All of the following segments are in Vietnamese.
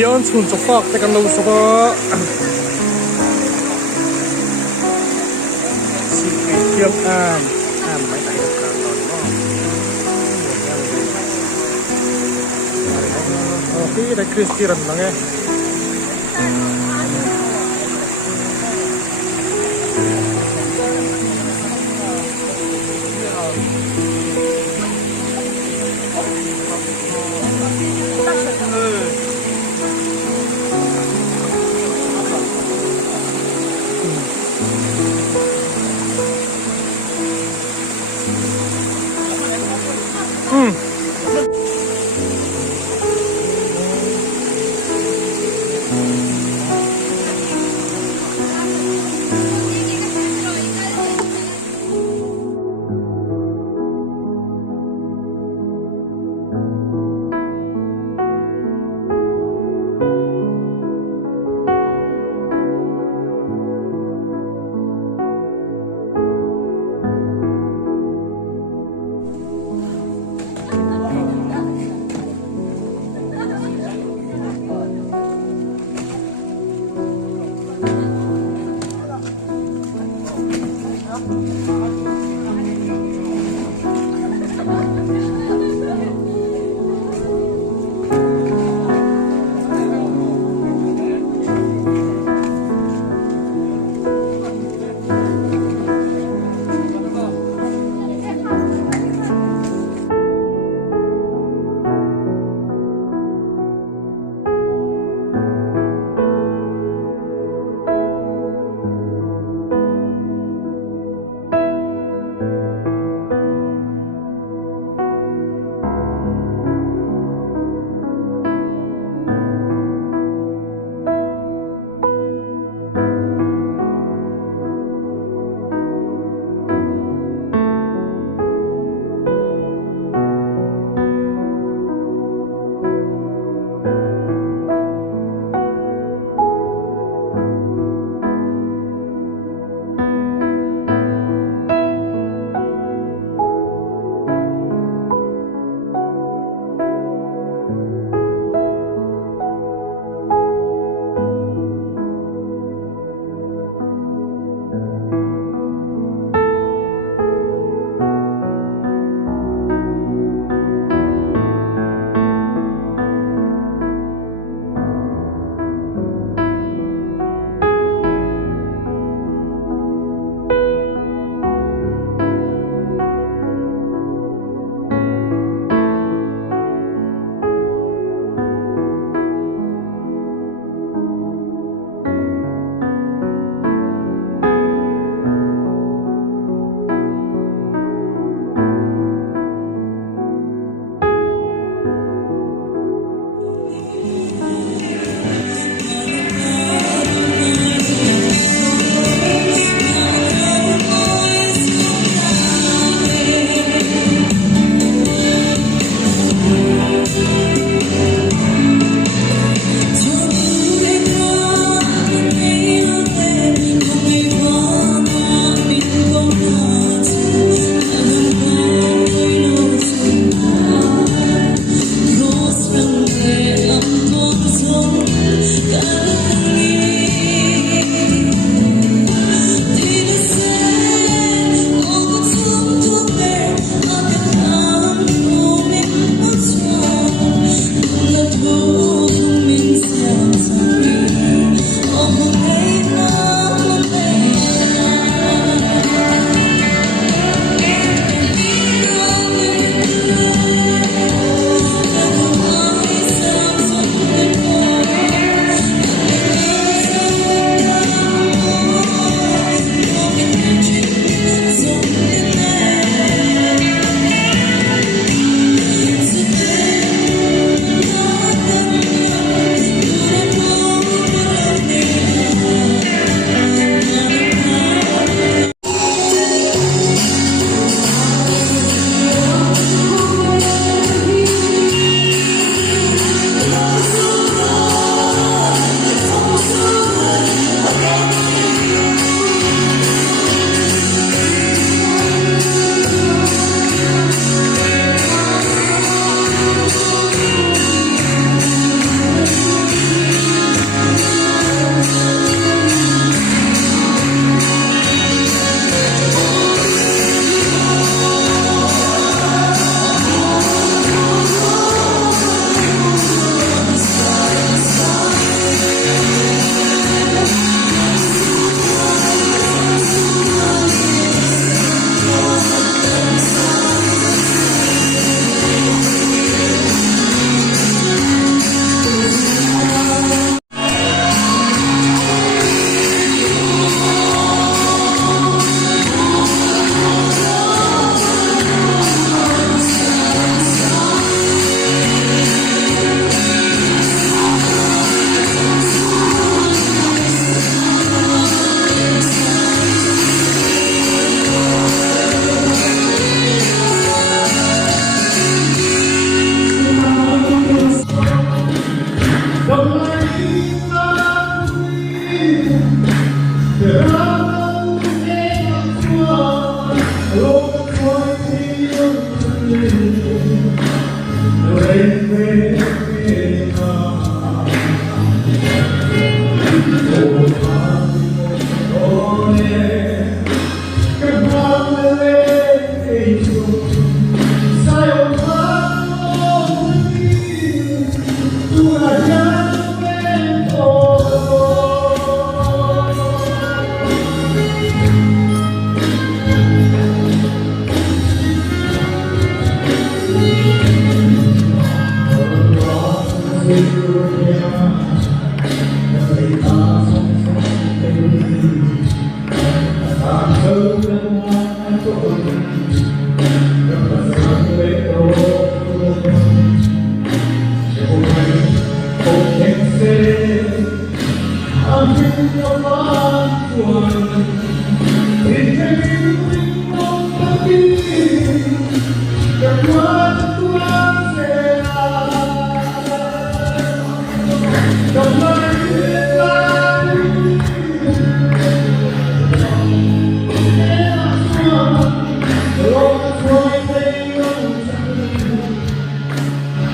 Hiyon chun chokpak tekan lo soko si hiyon mai tai ka ton no oke da Kristiran lang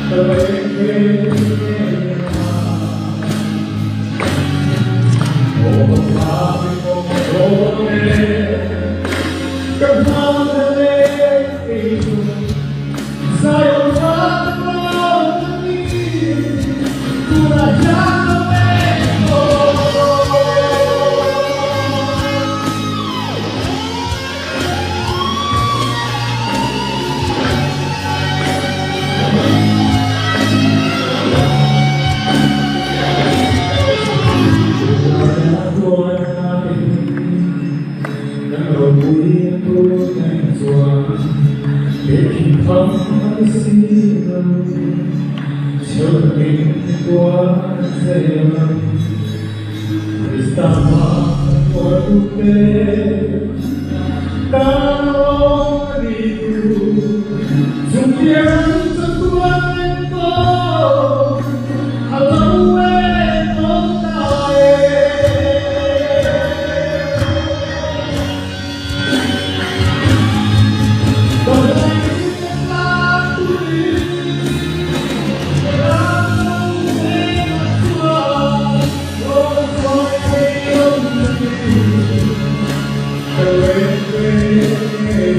Away, away,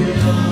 away.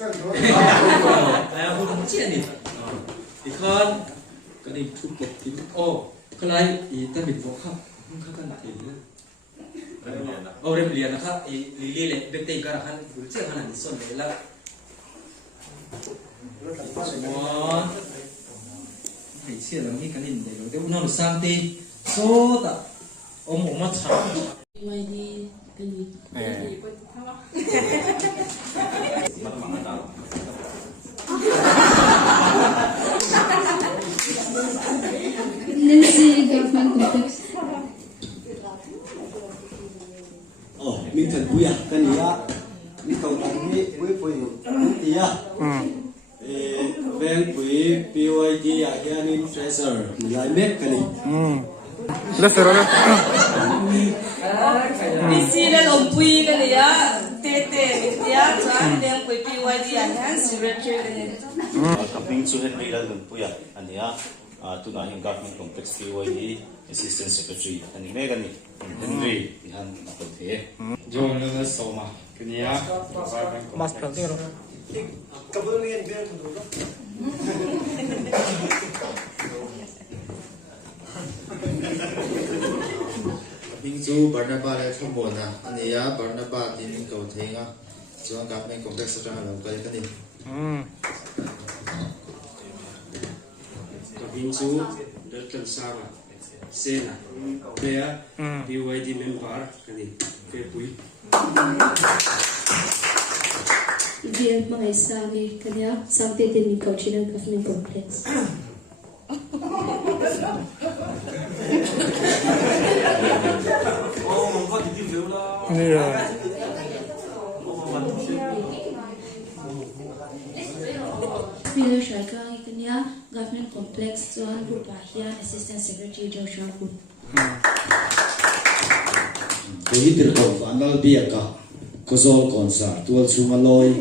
Ayah pun macam ni. Ikan kan ni cukup itu. Oh, kalau ini tapi bukan bukan nanti. Oh, rembelian nak lili le betul karakan bulce kan ni son lela. Semua. Hei, siapa lagi kan ini? Dia pun harus santai. So tak. Om macam. BYD kali. Let's see government context. Oh, minsan buya kaniya. Ikaw kami pui tiya. Bank pui BYD yan in treasure. Nilai mek kani. Let's roll it. Bisi dan ompui kan ya, tete ya, jangan yang pui BYD yang secretary kan. Kaping suhen bila lumpuya ania tu na yung government complex BYD assistant secretary ani me gani Henry ihan ako the John na soma. Kanya. Mas penting roh. Kabulin biar kudu. Bingzu Barnaba le thambona ania Barnaba tin ko thenga chuan government complex atang lo kai kani Bingsu Dr. Sara Sena Bea BYD member kani Pepui Dia mengisahkan kerja sampai di Kaucinan Government Complex. Iya. Bila saya kerja Government Complex Tuan Rupahian Assistant Secretary Joshua Pun. Kui tirkau anal biaka kozol konsa tual sumaloi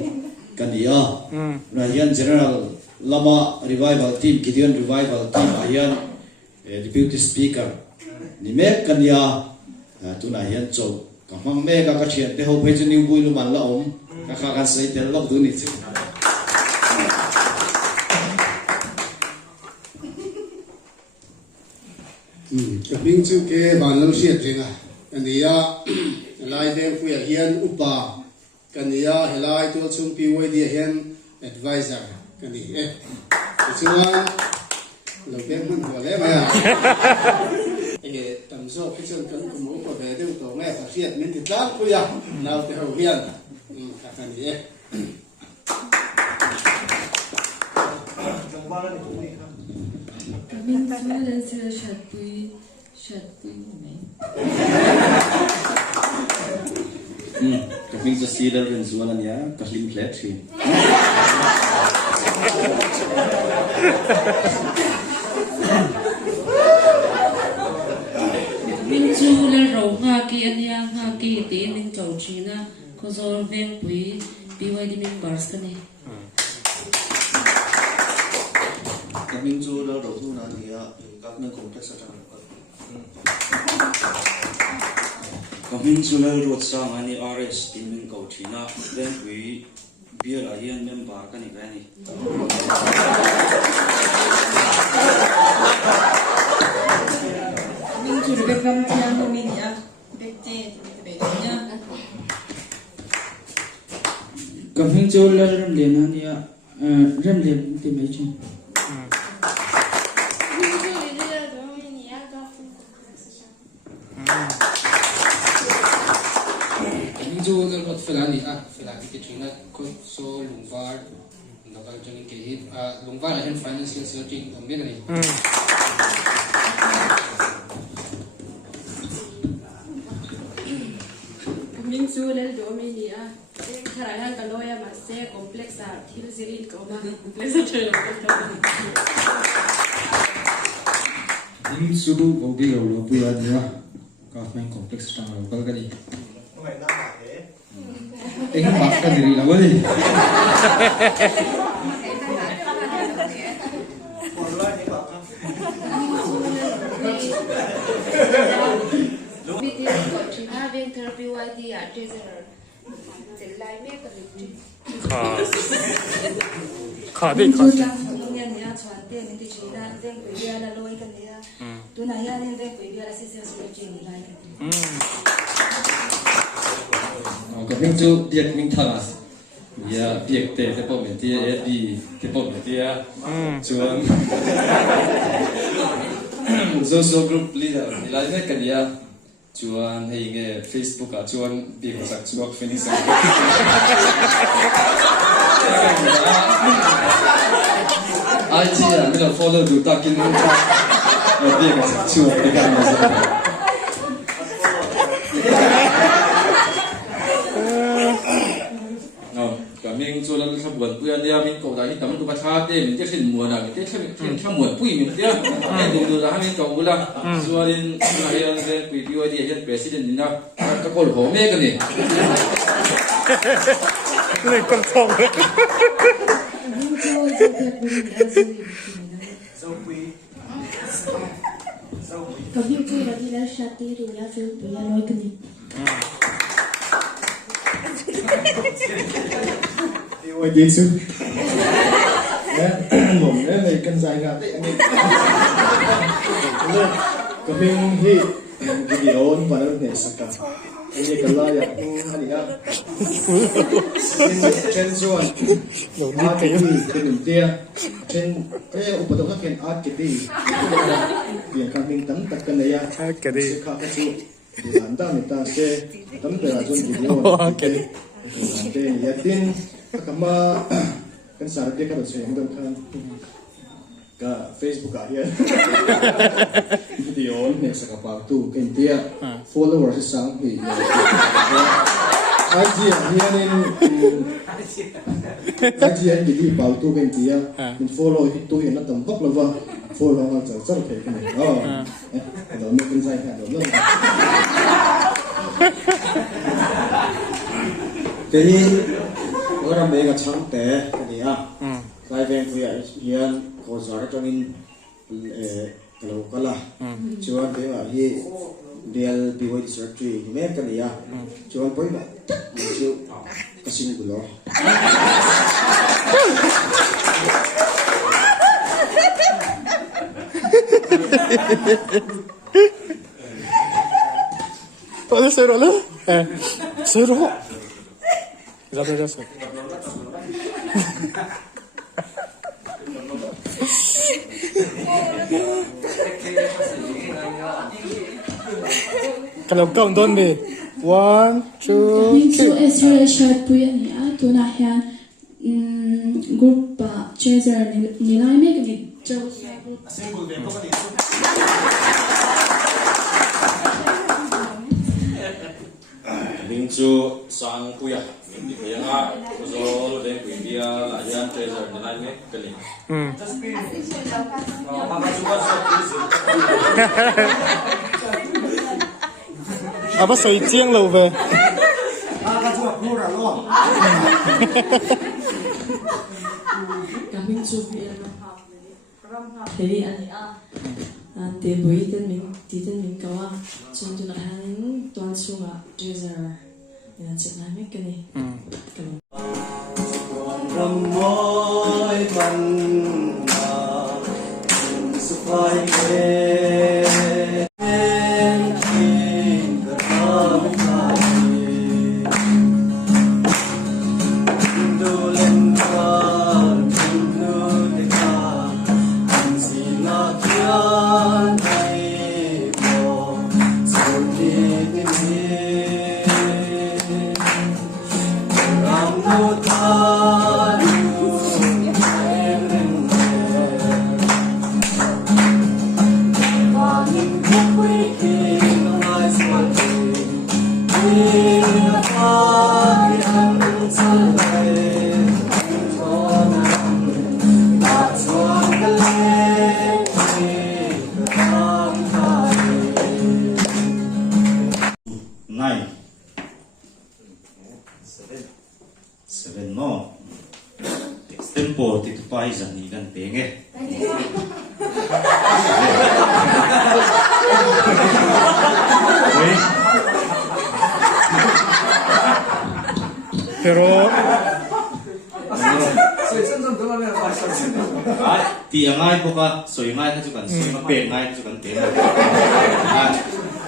kania. Rayan General Lama Revival Team Gideon Revival Team ayan Deputy Speaker ni mek kania tu na yan cho kamang me ka kachien te ho phe ni bui lu man la om ka kha kan sai tel lok du ni chi Kaping chu ke banal siat ringa kania lai deng pu hian upa kania helai to chung PYD hian advisor kani chuan lo pek man ko le ma tam so ke chen kan ko mo ko be de to nge ka siat min ti tlang pu ya nau te ho hian ka kani Kami semua dan saya shatpui ni. kaping sa sidal rin zuan niya kahlim flat chi Min chu le ro nga ki ania nga ki ti ning chau chi na ko zor veng pui BYD members kan ni. kaping chu la ro tu na nia government complex atang lo kaping sulal road sang ani RS teaming ko china then we beer ayan member kani kani Min chu le kam tiang no min ya. Bekte be nya. Kaping chu la rem le na nia rem le ti mai chu Minju le got felani felani ke china ko so lungvar local jani ke hit lungvar hian financial searching men ni Min su le do mi ni a khara han ka loya ma se complex a thil zirin ko ma complex a chero ko ing sudu gobi ro lo pu ya nia government complex atang lo kal kani ing mas ka diri la wali Meeting ko china veng therapy BYD a treasurer. Selai me ka ขอดิขอ 就 ดิ 讲后面你要传电，你得去那在鬼边那路一个你啊，都那样你在鬼边那些小事情你来的。 ก็มิ่งจูเบียกมิ่งทางอ่ะอย่าเบียกเตะเตะปอมเตียดีเตะปอมเตียชวนโซโซกรุ๊ปลีดเดอร์นี่ละเนี่ยกันยาชวนให้เงี้ย Facebook อ่ะชวนเบียกสักชวนฟินิสักไอจีอ่ะไม่ต้อง follow ดูตากินเบียกสักชวนในการมาสักก็มีส่วนนั้นขบวนเพื่อนเดียวมีกฎอะไรที่ทำให้ดูประชาเต้มันจะขึ้นมวยนะมันจะขึ้นข้ามมวยปุ้ยมันเดียวให้ดูแล้วให้มีกองบุญละส่วนอะไรอย่างเงี้ยคุยดีว่าดีเห็นประธานนี่นะก็คนหัวเมฆกันนี่ เลยกองทองเลย Có những cái đó thì là sát đi rồi là phải bây giờ nói cái gì. ดีว่าเยซูและผมได้เลยกันใจงานที่อันนี้ก็เป็นที่วิดีโอวันนั้นเนี่ยสักการอันนี้ก็ลายอย่างอันนี้อ่ะเช่นส่วนอาร์ตที่เป็นอินเดียเช่นอุปกรณ์เป็นอาร์ตที่เบี่ยงการเป็นตั้งแต่กันเลยอ่ะสิขาดสุดดีอันตั้งนี่ตั้งเช่ตั้งแต่ละจนวิดีโอแต่ยัดดินkama kan sarap dia kan saya hendak kan ke Facebook aja video ni sekapar tu kan dia followers sang ni aja jadi bau tu kan dia min follow itu yang nak tampak lewa follow ngal cer kayak ni oh kalau mungkin saya kan dulu jadi orang mereka cantik, ni saya punya yang kozar jangin kalau kalah, cuman mereka dia biwai surgery, ni mereka ni cuman poin lucu kasih gula. Boleh seru lah, seru. Jatuh jatuh. Kalau kau don deh, 1, 2, 3. Israel shirt punya ni tu nak yang group chaser nilai ni ni jauh. Minggu sang kuya, yang ah, kalau ada kuya layan treasure nilai ni kali. Apa saya ciang lo be? Kami cuci jadi ante bui dan min kawa contoh nak hang tuan sunga treasure yang cakap ni kini. Ramai mana supaya Seven more. Extempo titu paisan ni dan penge. Pero ตีง่ายพวกก็สวยง่ายก็จะกันสวยมาเปลี่ยนง่ายก็จะกันเปลี่ยน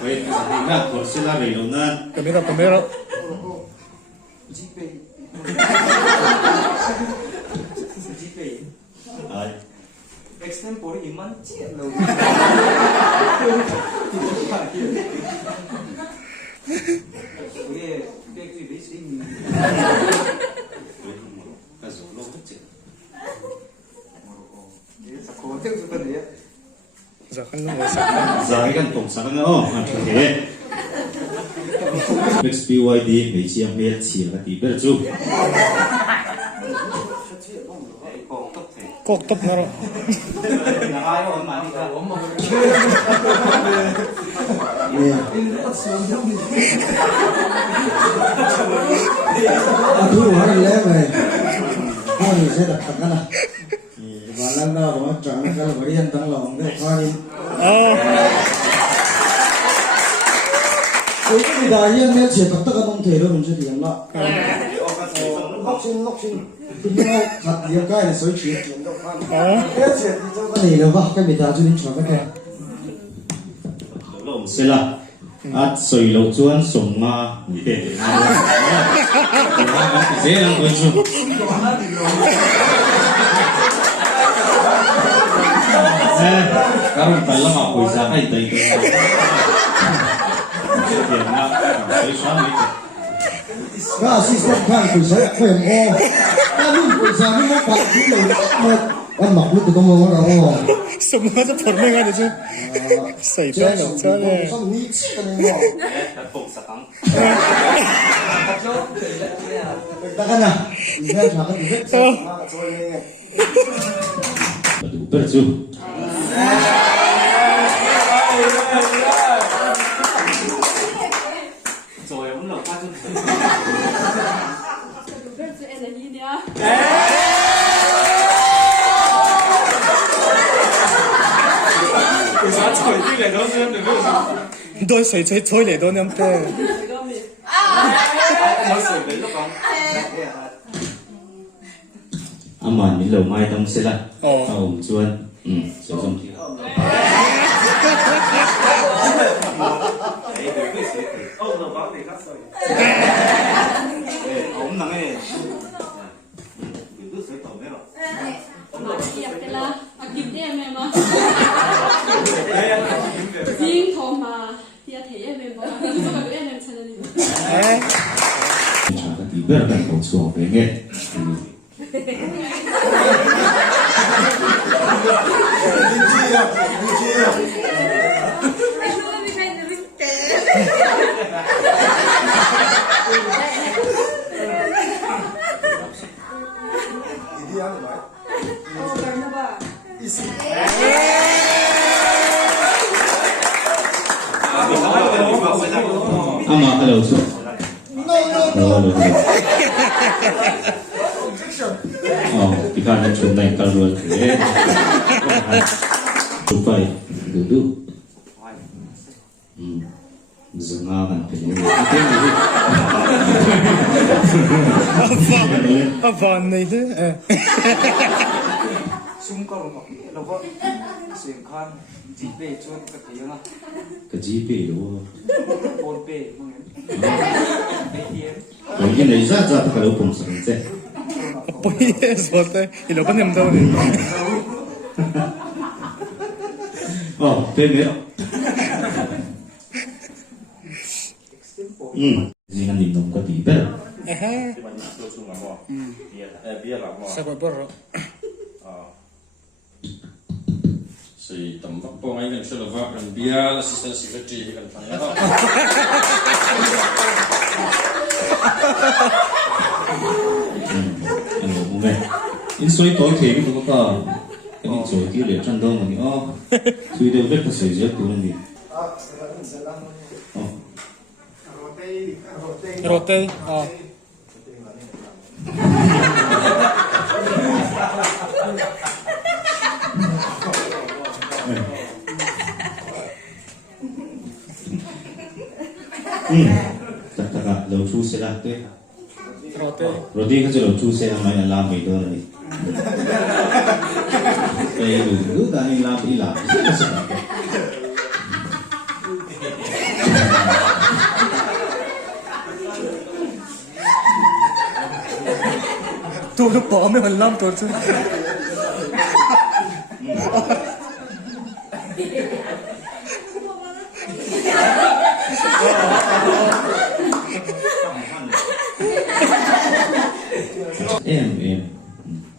เว้ยสันติภาพคนเสียละเรื่องนั้น Camero. extempore iman cie lo oke kayak gitu di sini kaso lo kecil sekolah itu kan dia Zai kan tong sang na oh okay next BYD mấy chi em biết chỉ là tí biết chú Kok top naro. Aku orang lewat. Oh, ini saya tak kenal. Balang dah, orang jangan kalau berian tang long deh, hari. Ini daya ni siapa tak kan orang teror macam dia nak. Loksin. Ini kat dia kaya ni soi cie. Ini lepas kan kita jadi macam apa? lo sẽ là at soi lo chuan som ma ni te dễ lắm coi chú các bạn phải làm học buổi sáng hay tây tiền nào soi xóa đi Các assistant kan tu saya kau yang kami bersama mau pakai ni kan makhluk tu kamu orang Semua tu formeng ada tu. Sai dah lah, cakap. Sama ni kan ni. phục sẵn Takkan lah. Ini cakap tu betul. đủ biết chú rồi cũng lẩu qua chút Đôi sợi chơi lại đôi nhắm tê. mà những lẩu mai đông sẽ là ông chuan sử dụng ông nằm đây riêng thôn mà thì thấy em bảo nhưng mà em chân là gì chả có tí biết là bạn khẩu chuồng về nghe ama hello chú thì các anh chúng này cần luôn thế chụp phải đủ giờ nga bạn phải nhớ Van này thế. sung có nó có xiên khan chỉ về cho cái gì mà cái gì về đâu phone pay mà rồi cái này ra phải đâu cũng sẵn thế Oi, eso te. Y lo ponen todo. thế nữa gì anh nhìn có tí biết Ajá. Se fue porro. Si tampak po ngayon kan siya lava kan biya assistant secretary kan tanya nghe in soi tối thế cái tụi có cái mình soi kia để chân đâu mà nhỉ suy đều biết cái soi giấc tụi nó gì Rote. Tất cả lâu chú sẽ là thế Rote. rồi đi cái lâu chú sẽ làm này làm mấy đứa này cái đủ ta đi làm tu nó bỏ mấy mình lâm tuột xuống em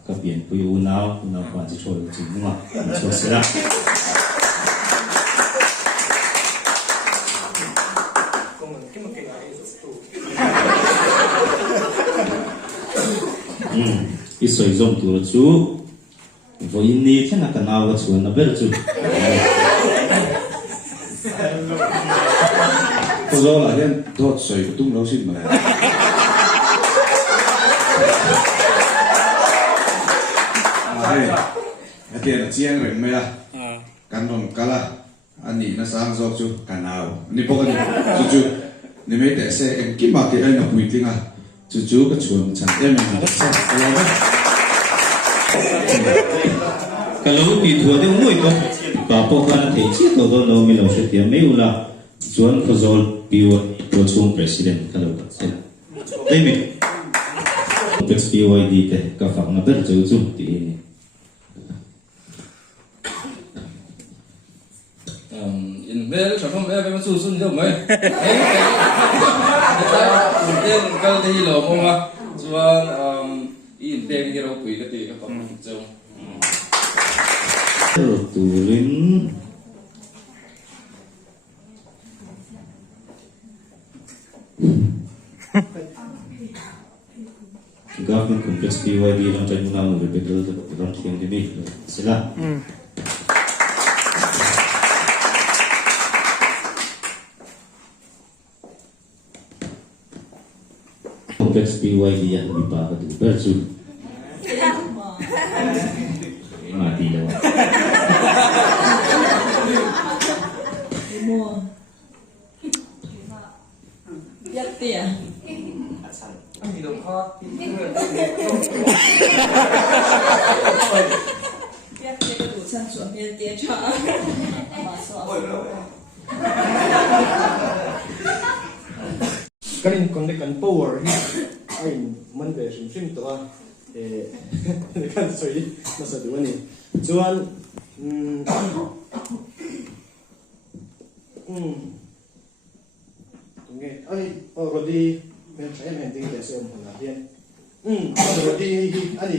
các biển bùi u nào quan chỉ trôi chỉ đúng không trôi sẽ ra cái sợi rong tu chú với ini thế nào cái nào cái chuan nó biết chú có do là hiện thốt sợi tung lâu xin mà cái tiền là chiang rồi mấy à căn phòng cá là anh nhỉ nó sang dọc chú cả nào anh bốc anh chú anh mấy để xe em kiếm mà thì anh nó bùi tiếng à chú cái chuồng chẳng em mình rất xa cái lúc bị thua thì mũi có bà bốc anh thấy chết rồi đó nó mình làm chuyện tiền mấy là chuan có rồi biểu của chuông president cái lúc đó đây mình complex BYD thế các phòng nó biết chú chú thì in về sản phẩm về su sun đâu mấy tiền cái gì lo mà chuan in về cái đâu quỷ cái gì các phẩm trông tù lính government complex BYD lang tayo muna mo bibigil ito ng TMDB sila complex BYD yan di pa ako dito pero mati daw Nhất tiền. Anh đồng kho Biết cái đủ chân chuẩn biên tiến cho mà sợ cái con cái cần power anh mình về sinh sinhตัวcái sợi nó sẽ được này chuan nghe ai rồi đi mình sẽ em đi để xem hồi nào tiên rồi đi anh đi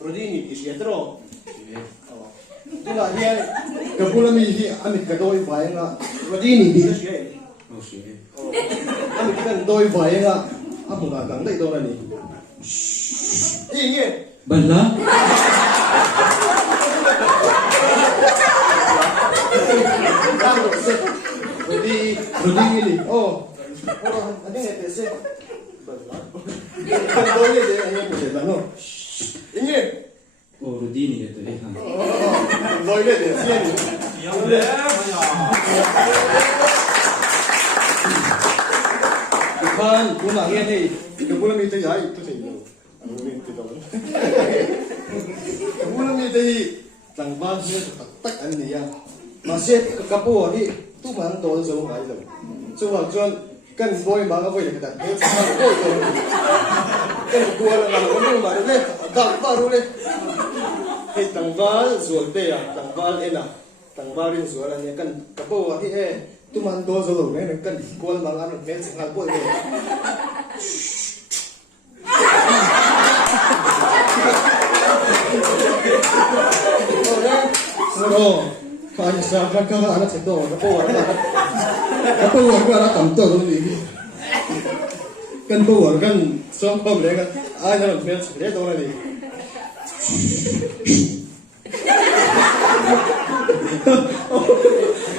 rồi đi thì sẽ rồi tức là hiện cái bữa mình thì anh cái đôi phải là rồi đi thì sẽ anh cái đôi phải là anh không là đằng đây đâu là gì đi nghe bẩn lắm rồi đi anh nghe để xem cái đôi này để anh em để làm không nghe rồi đi này tôi đây hả đôi này để xem kan cũng là nghe thì cũng là mình thấy ai tôi thấy nhiều mình thấy đâu cũng là mình thấy rằng ba sẽ tất anh này à mà sẽ cặp bồ thì tu mà anh tôi giống ai rồi cho vào cho cần voi mà cái voi là cái đấy sao voi rồi cái bùa là làm cái gì mà đấy đằng ba rồi đấy thì đằng ba rồi đây à đằng ba đây nào đằng ba đi rồi là nhà cần cặp bồ thì tu man do zo ne kan kol bang an men sing hal ko ne so ka sa ka ana che do ko wa ka tam to lo ni kan bo wa kan som kom le kan ai na men sing le do la ni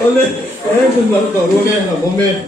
ole em cũng làm tổ luôn nghe là bố mẹ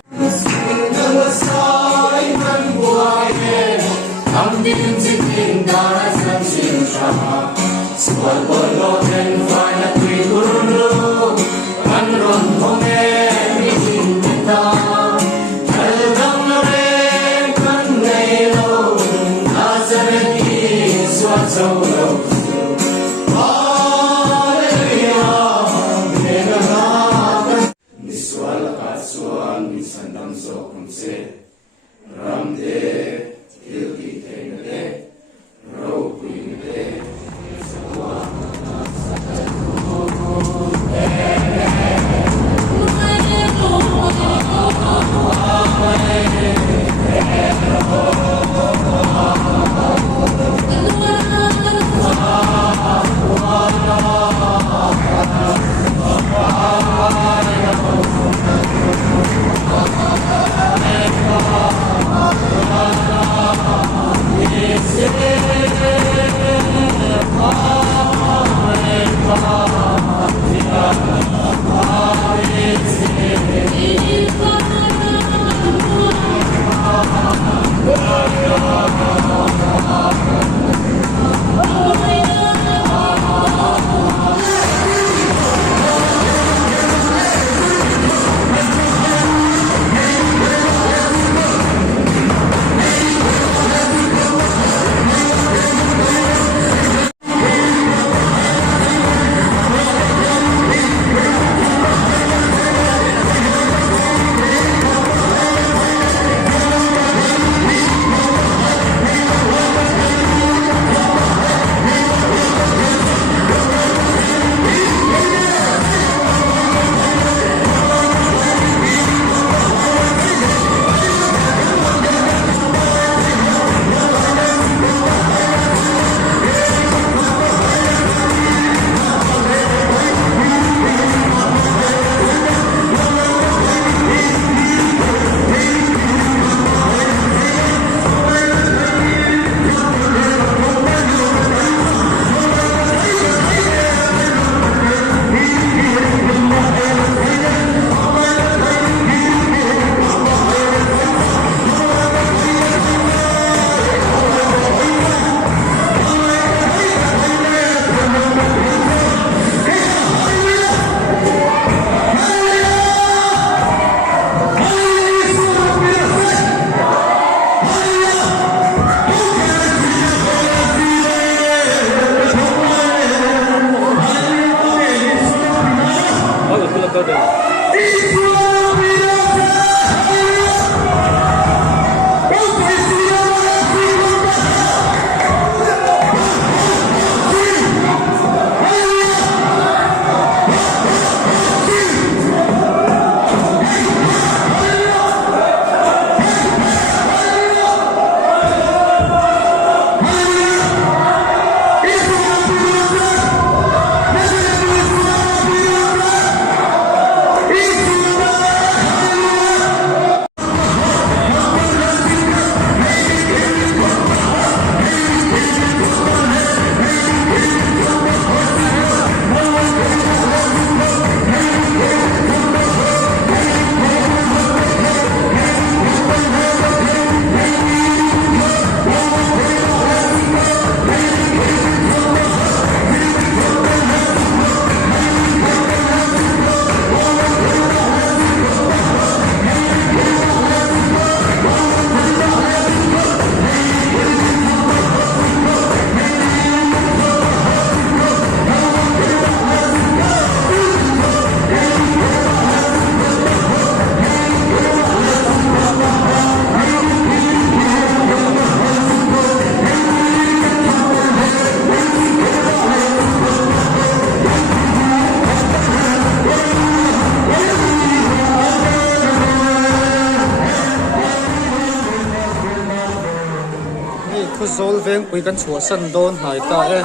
veng pui kan chua san don hai ta e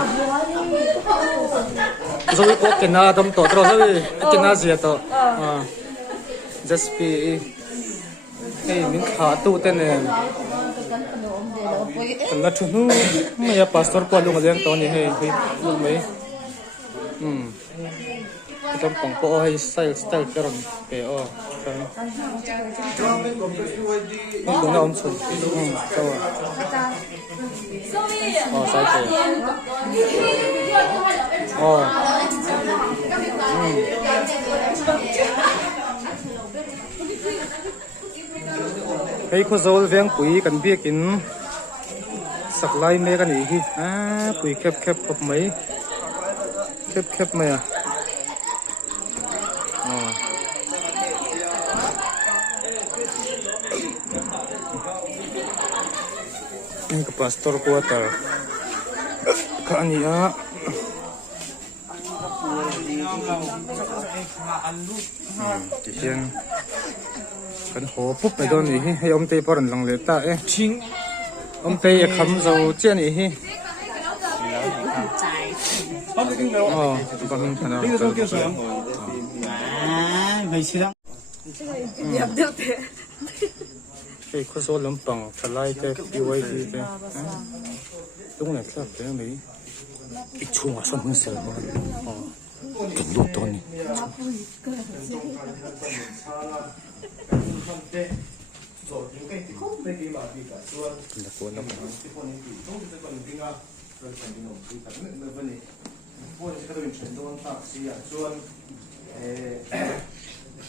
rồi có cái na đâm tổ rồi cái na gì to just be hey mình khá tu tên này còn là chúng mấy pastor qua luôn cái đó này hey luôn mấy cái tấm bảng po hay style cái rồi cái cũng là ông xuân sao sai cái khu zol veng pui kan bia kin saklai me kan hi pui khep khop mai khep mai ini ke pastor kuatar kan ya kian kan ho pup mai don ni hi om te paran lang le ta e ching om te e kham zo chen ni hi ba min khana vậy chứ đó cái khu số lâm bằng phải lại cái BYD cái đúng là khác cái mấy ít chung à sao không sợ mà tình độ to này là cô nó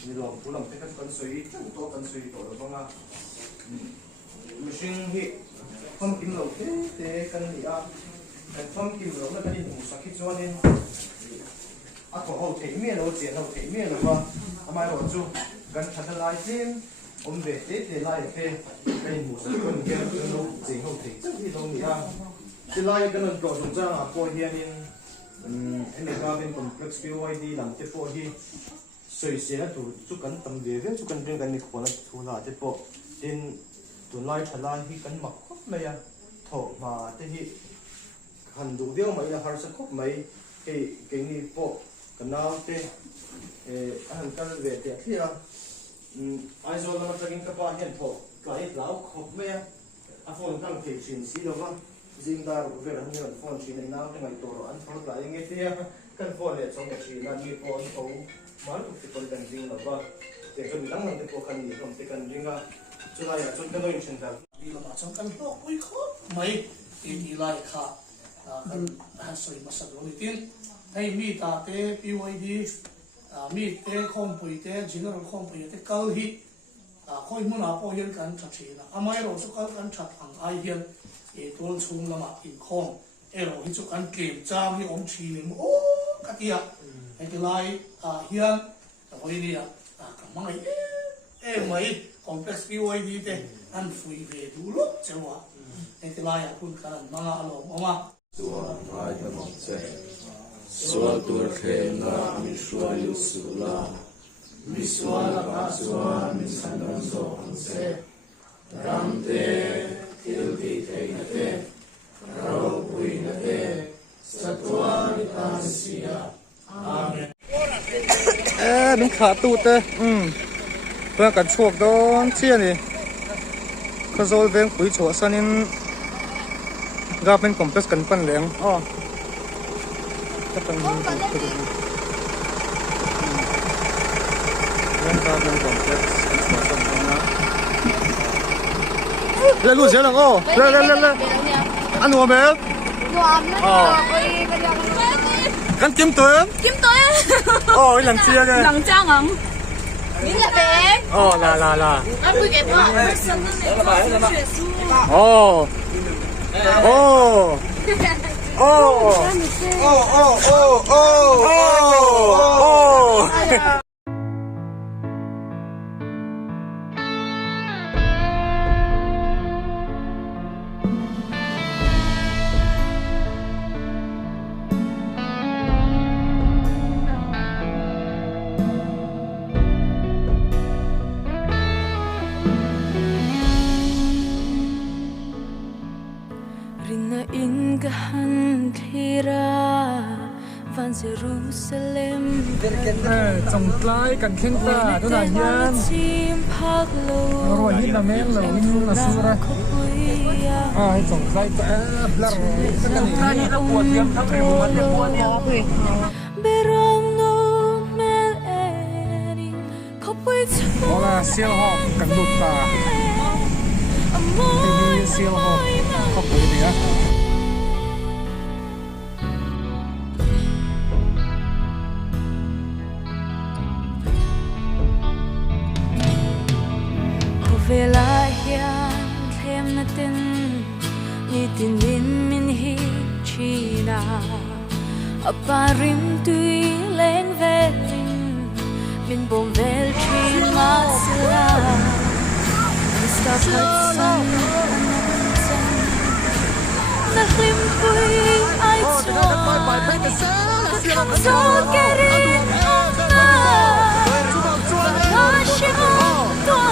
你老不能这个跟随，多跟随多了讲啊，有时去放金楼的跟你啊，放金楼那跟你无啥去做呢？啊，从后体面楼前后体面了嘛，阿买我做跟他的来先，我们别的来的，跟你无啥跟跟跟楼前后体，这些东西啊，这来跟人搞成这样啊，过天呢，那个跟 complex BYD 两天过去。所以现在就跟他们这边就跟这个你可能出来这波，因原来出来去跟马克没呀，头嘛这些很多地方没呀，还是可没给你波，跟那这很跟别的去啊，按说那么这个个把现头来老可没呀，啊，放刚给信息的话，应该我觉得很多人放信息那这个多了，按说来应该这样，跟放的从去那你放头。Malu people kan jing laba, jadi bilang nanti bukan ni, nanti kan jingga, cuma ya contoh yang central. Bila macam kan tu, oi kau, mai ini lagi kah, kan hasil masa dulu itu, hey mi tate BYD, mi te kompui te, general kompui te kau hi, kau imun apa yang kan cacina, amai lo suka kan cat ang ayam, itu cung lama inkong, elo itu kan game jam hi om cini, oh katia. Cái lai hiền rồi đi cảm ơn em mấy complex BYD thế anh phui về đủ lúc chứ mà cái lai cũng cả mang alo mà Sual turkhe na mishwa yusula miswa la paswa misanan so anse ramte tilti teinate rau puinate satwa vitansiya Amen. Mình khá tu tê, bây giờ chuộc đó chia này, có rồi về quý chỗ sao nên gặp bên complex cần phân liền, các bạn nhìn thấy bên gặp bên complex cần phân liền lên luôn chứ nào, lên, ăn uống bé, Kan kiếm tuyến. Ôi lần chia kìa. Lần trang ẩn. Miếng là bé. Là. Anh vui kẹp quá. van Jerusalem ส่งใกล้กันเข่งตาตัวไหนยันรวยยิ่งนะแม่เรายิ่งนะสู้ระให้ส่งใกล้ก็บลังกันนี่เราปวดเยี่ยมทั้งเรื่องมันปวดล้อเลยเพราะว่าเสียงหอบกันดุดตาที่มีเสียงหอบเขาปุ๋ยเนี่ย เวลาเฮียนเทมนาตินนี่ตินวินมินฮิชีนาอปาริมตุยเลงเวลินมินบอมเวลชีมาสลามิสตาพัดซันนักลิมปุยไอจอคำโซเกรินออกมาอาชิมตัว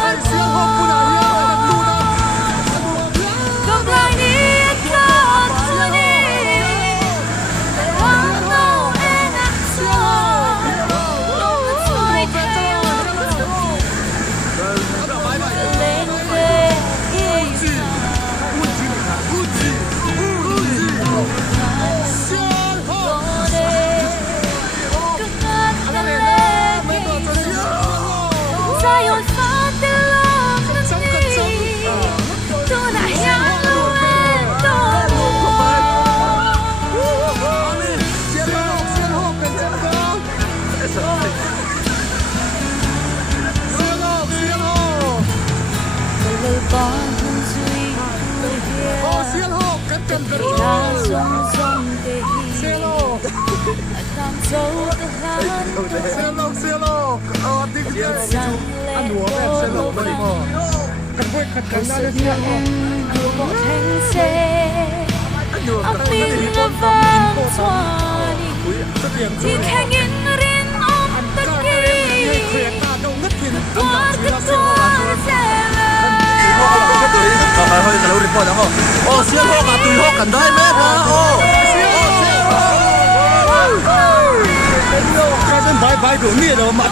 Bye bye นี่เรามา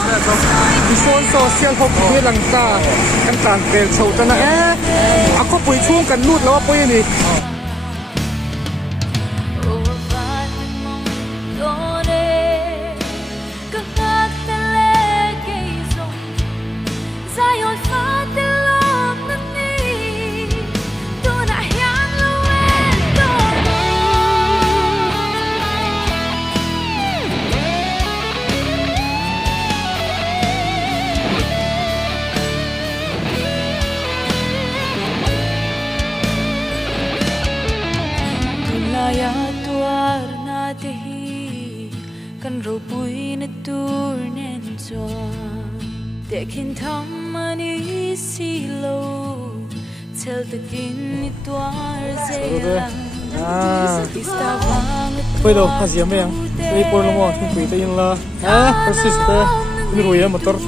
ดิโซนโซเชียลเขาคุยหลังตากันต่างเกลโชว์กันนะเอาก็ปุยช่วงกันลูดแล้วว่าปุยนี่กันรูปุยนตัวเน้นจอแต่คินทำมันสิโลเทลตะกินนิตัวเซลังไปดูภาษีไม่ยังไปปนลงมาที่ปุยตะยินละpersisteนี่รวยมาตอร์เต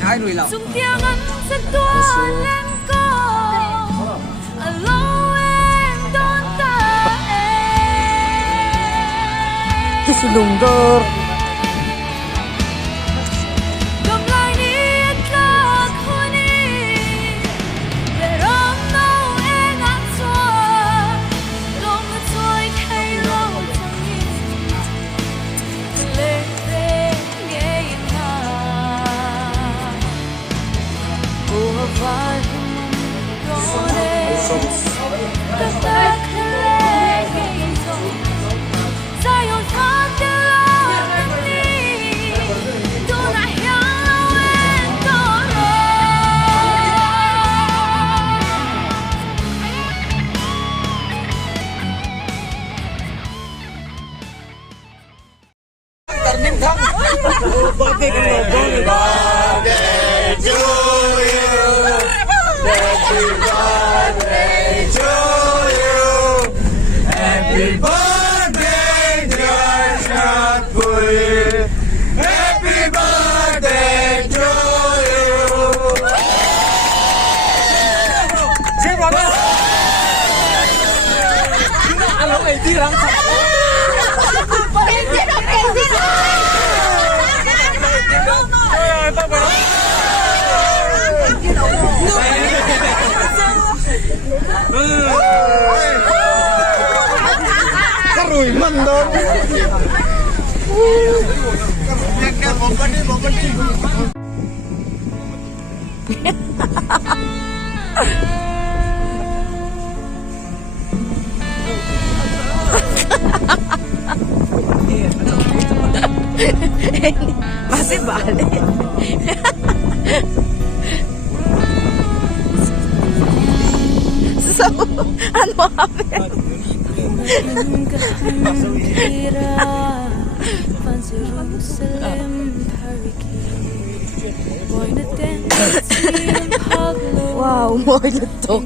ไอ้รวยแล้วที่ลุงเดอร์ที่รัง Masih balik. So, ano happened? Wow, môi liên tục.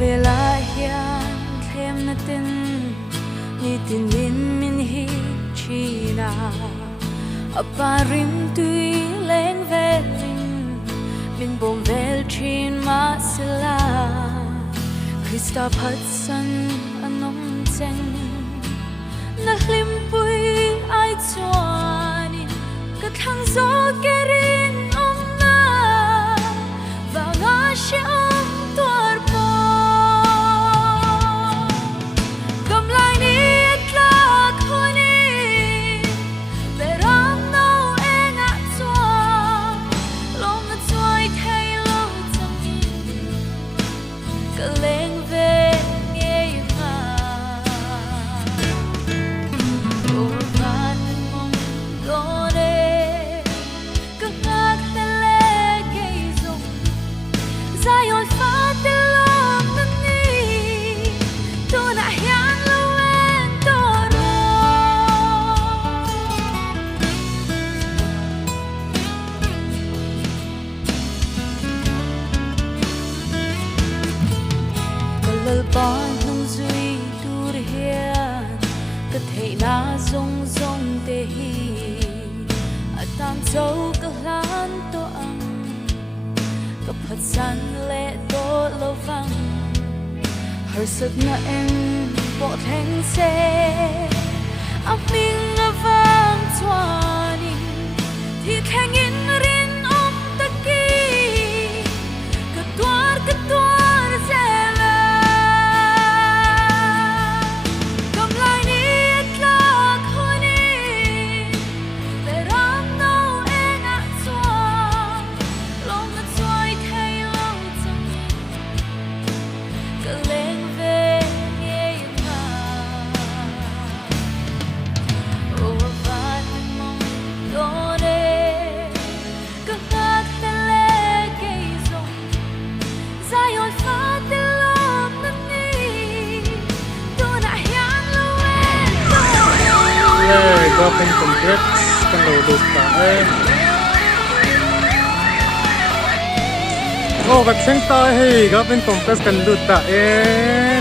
Vela hian thlem na tin ni tin min hi china aparim tui leng velin min bom vel chin ma sila Krista phatsan anom cheng na hlim pui ai chuanin ka thang zo kerin om na va nga she om tuar po Bon nung zui dur hian ka thei na zong zong te hi atan châu ka hlan to ang ka phat san le to lo vang har sat na em bo theng se a ming a vang chuani thi theng in rin om ta ki ka tuar seก็เป็นคอมเพล็กซ์กันเราดูต่อโอ้กับเส้นต่อให้ก็เป็นคอมเพล็กซ์กันดูต่อ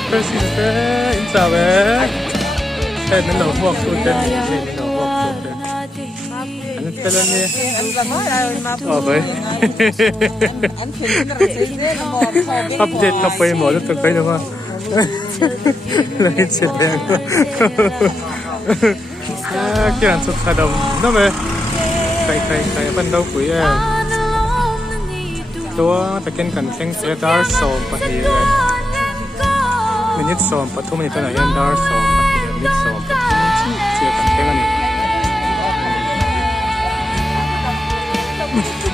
เป็นสิ่งที่อินสตาแกรมแต่นั่นเราพวกตัวเด่นนี่เราพวกตัวเด่นอันนี้เป็นอะไรอ๋อไปอัปเดตทับไปหมดแล้วตึกไปนะว่าเลยเจ็บแรงcái anh xuất khá đồng nó về cái phần đầu cuốiตัวตะเกียงกันแข่งเซดาร์สองปะเฮียมินิสองปะทุ่มนี่ตัวไหนยันดาร์สองปะเฮียมินิสองปะทุ่มเชียร์กันแข่งกันนี่